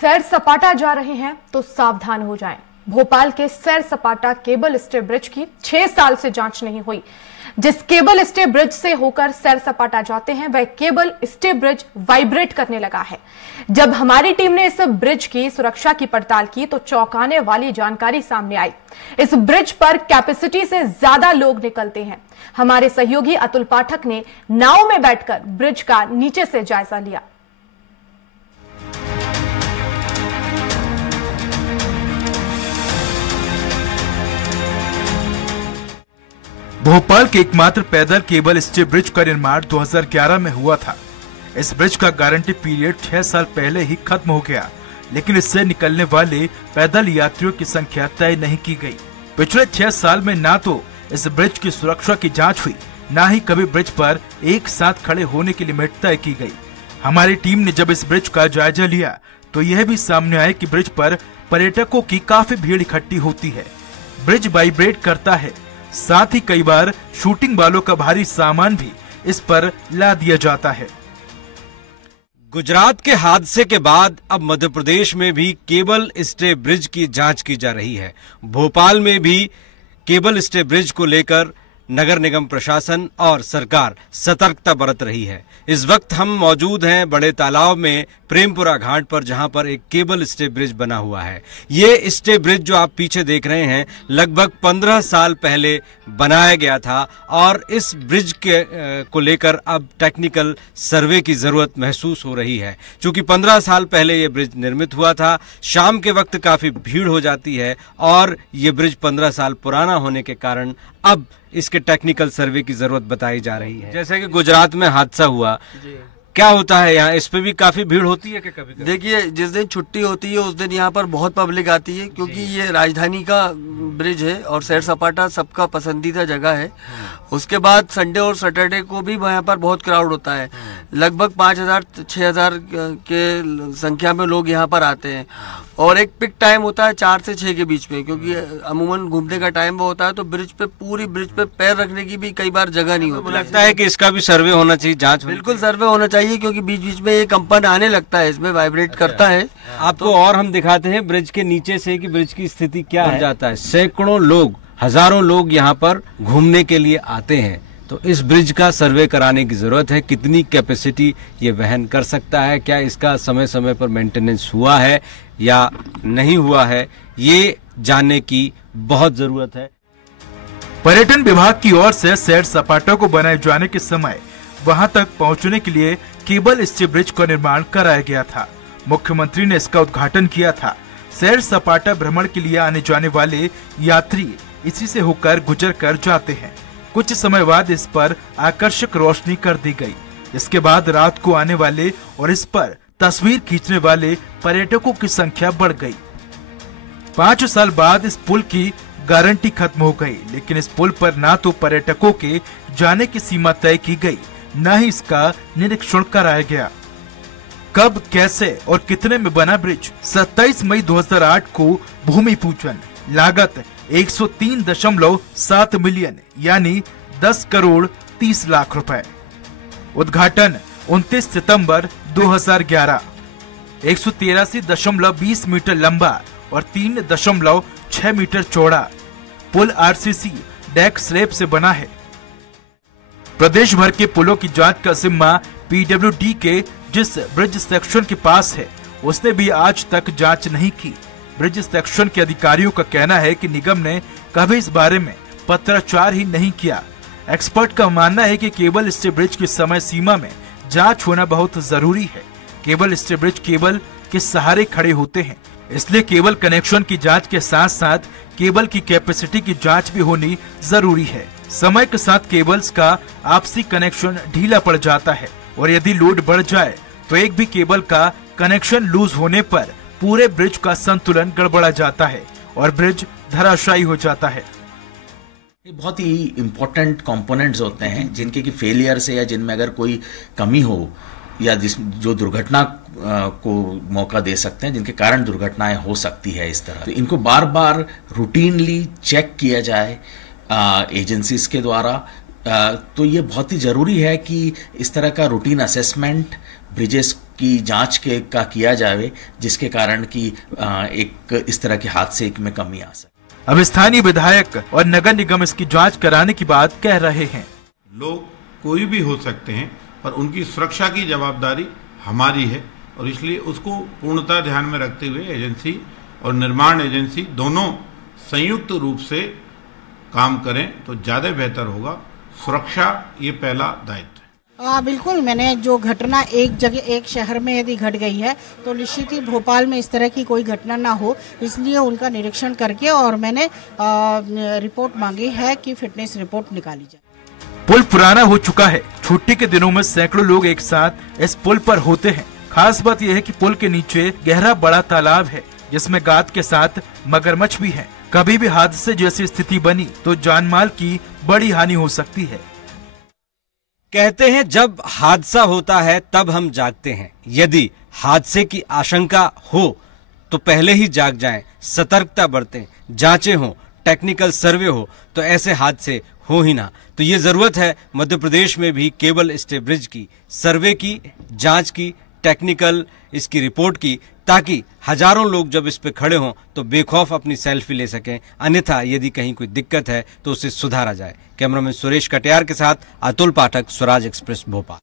सैर सपाटा जा रहे हैं तो सावधान हो जाएं। भोपाल के सैर सपाटा केबल स्टे ब्रिज की 6 साल से जांच नहीं हुई। जिस केबल स्टे ब्रिज से होकर सैर सपाटा जाते हैं वह केबल स्टे ब्रिज वाइब्रेट करने लगा है। जब हमारी टीम ने इस ब्रिज की सुरक्षा की पड़ताल की तो चौंकाने वाली जानकारी सामने आई। इस ब्रिज पर कैपेसिटी से ज्यादा लोग निकलते हैं। हमारे सहयोगी अतुल पाठक ने नाव में बैठकर ब्रिज का नीचे से जायजा लिया। भोपाल के एकमात्र पैदल केबल स्टे ब्रिज का निर्माण 2011 में हुआ था। इस ब्रिज का गारंटी पीरियड 6 साल पहले ही खत्म हो गया, लेकिन इससे निकलने वाले पैदल यात्रियों की संख्या तय नहीं की गई। पिछले 6 साल में ना तो इस ब्रिज की सुरक्षा की जांच हुई, ना ही कभी ब्रिज पर एक साथ खड़े होने की लिमिट तय की गई। हमारी टीम ने जब इस ब्रिज का जायजा लिया तो यह भी सामने आया कि ब्रिज पर पर्यटकों की काफी भीड़ इकट्ठी होती है। ब्रिज वाइब्रेट करता है, साथ ही कई बार शूटिंग वालों का भारी सामान भी इस पर ला दिया जाता है। गुजरात के हादसे के बाद अब मध्य प्रदेश में भी केबल स्टे ब्रिज की जांच की जा रही है। भोपाल में भी केबल स्टे ब्रिज को लेकर नगर निगम प्रशासन और सरकार सतर्कता बरत रही है। इस वक्त हम मौजूद हैं बड़े तालाब में प्रेमपुरा घाट पर, जहां पर एक केबल स्टे ब्रिज बना हुआ है। ये स्टे ब्रिज जो आप पीछे देख रहे हैं लगभग 15 साल पहले बनाया गया था और इस ब्रिज को लेकर अब टेक्निकल सर्वे की जरूरत महसूस हो रही है। क्योंकि 15 साल पहले ये ब्रिज निर्मित हुआ था, शाम के वक्त काफी भीड़ हो जाती है और ये ब्रिज 15 साल पुराना होने के कारण अब इसके टेक्निकल सर्वे की जरूरत बताई जा रही है। जैसे कि गुजरात में हादसा हुआ, क्या होता है यहाँ, इस पे भी काफी भीड़ होती है कि कभी? देखिए, जिस दिन छुट्टी होती है उस दिन यहाँ पर बहुत पब्लिक आती है, क्योंकि ये राजधानी का ब्रिज है और सैर सपाटा सबका पसंदीदा जगह है। उसके बाद संडे और सैटरडे को भी यहाँ पर बहुत क्राउड होता है। लगभग 5000-6000 के संख्या में लोग यहाँ पर आते हैं और एक पिक टाइम होता है 4 से 6 के बीच में, क्योंकि अमूमन घूमने का टाइम वो होता है। तो पूरी ब्रिज पे पैर रखने की भी कई बार जगह नहीं होती। लगता है कि इसका भी सर्वे होना चाहिए, जांच बिल्कुल सर्वे होना चाहिए, क्योंकि बीच बीच में ये कंपन आने लगता है, इसमें वाइब्रेट करता है। आपको और हम दिखाते हैं ब्रिज के नीचे से कि ब्रिज की स्थिति क्या है। जाता है, सैकड़ों लोग, हजारों लोग यहाँ पर घूमने के लिए आते हैं। तो इस ब्रिज का सर्वे कराने की जरूरत है। कितनी कैपेसिटी ये वहन कर सकता है, क्या इसका समय समय पर मेंटेनेंस हुआ है या नहीं हुआ है, ये जानने की बहुत जरूरत है। पर्यटन विभाग की ओर से सैर सपाटा को बनाए जाने के समय वहां तक पहुंचने के लिए केबल स्टे ब्रिज का निर्माण कराया गया था। मुख्यमंत्री ने इसका उद्घाटन किया था। सैर सपाटा भ्रमण के लिए आने जाने वाले यात्री इसी से होकर गुजर कर जाते हैं। कुछ समय बाद इस पर आकर्षक रोशनी कर दी गई। इसके बाद रात को आने वाले और इस पर तस्वीर खींचने वाले पर्यटकों की संख्या बढ़ गई। 5 साल बाद इस पुल की गारंटी खत्म हो गई, लेकिन इस पुल पर ना तो पर्यटकों के जाने की सीमा तय की गई, न ही इसका निरीक्षण कराया गया। कब, कैसे और कितने में बना ब्रिज? 27 मई 2008 को भूमि पूजन, लागत 103.7 मिलियन यानी 10 करोड़ 30 लाख रुपए। उद्घाटन 29 सितंबर 2011। 183.20 मीटर लंबा और 3.6 मीटर चौड़ा पुल आरसीसी डेक स्लैब से बना है। प्रदेश भर के पुलों की जांच का जिम्मा पीडब्ल्यूडी के जिस ब्रिज सेक्शन के पास है, उसने भी आज तक जांच नहीं की। ब्रिज सेक्शन के अधिकारियों का कहना है कि निगम ने कभी इस बारे में पत्राचार ही नहीं किया। एक्सपर्ट का मानना है कि केबल स्टे ब्रिज की समय सीमा में जांच होना बहुत जरूरी है। केबल स्टे ब्रिज केबल के सहारे खड़े होते हैं, इसलिए केबल कनेक्शन की जांच के साथ साथ केबल की कैपेसिटी की जांच भी होनी जरूरी है। समय के साथ केबल्स का आपसी कनेक्शन ढीला पड़ जाता है और यदि लोड बढ़ जाए तो एक भी केबल का कनेक्शन लूज होने पर पूरे ब्रिज का संतुलन गड़बड़ा जाता है और ब्रिज धराशायी हो जाता है। ये बहुत ही इम्पोर्टेंट कंपोनेंट्स होते हैं जिनके की फेलियर से या जिनमें अगर कोई कमी हो या जो दुर्घटना को मौका दे सकते हैं, जिनके कारण दुर्घटनाएं हो सकती है इस तरह। तो इनको बार बार रूटीनली चेक किया जाए एजेंसीज के द्वारा। तो ये बहुत ही ज़रूरी है कि इस तरह का रूटीन असेसमेंट ब्रिजेस की जांच का किया जाए, जिसके कारण कि एक इस तरह के हादसे में कमी आ सके। अब स्थानीय विधायक और नगर निगम इसकी जांच कराने की बात कह रहे हैं। लोग कोई भी हो सकते हैं, पर उनकी सुरक्षा की जवाबदारी हमारी है और इसलिए उसको पूर्णतः ध्यान में रखते हुए एजेंसी और निर्माण एजेंसी दोनों संयुक्त रूप से काम करें तो ज्यादा बेहतर होगा। सुरक्षा ये पहला दायित्व है। बिल्कुल, मैंने जो घटना एक जगह एक शहर में यदि घट गई है तो निश्चित ही भोपाल में इस तरह की कोई घटना ना हो, इसलिए उनका निरीक्षण करके और मैंने रिपोर्ट मांगी है कि फिटनेस रिपोर्ट निकाली जाए। पुल पुराना हो चुका है। छुट्टी के दिनों में सैकड़ों लोग एक साथ इस पुल पर होते हैं। खास बात यह है कि पुल के नीचे गहरा बड़ा तालाब है, जिसमें गाद के साथ मगरमच्छ भी है। कभी भी हादसे जैसी स्थिति बनी तो जानमाल की बड़ी हानि हो सकती है। कहते हैं जब हादसा होता है तब हम जागते हैं। यदि हादसे की आशंका हो तो पहले ही जाग जाएं, सतर्कता बरतें, जांचें हो, टेक्निकल सर्वे हो तो ऐसे हादसे हो ही ना। तो ये जरूरत है मध्य प्रदेश में भी केबल स्टे ब्रिज की सर्वे की, जांच की, टेक्निकल इसकी रिपोर्ट की, ताकि हजारों लोग जब इस पे खड़े हों तो बेखौफ अपनी सेल्फी ले सकें। अन्यथा यदि कहीं कोई दिक्कत है तो उसे सुधारा जाए। कैमरामैन सुरेश कटियार के साथ अतुल पाठक, स्वराज एक्सप्रेस, भोपाल।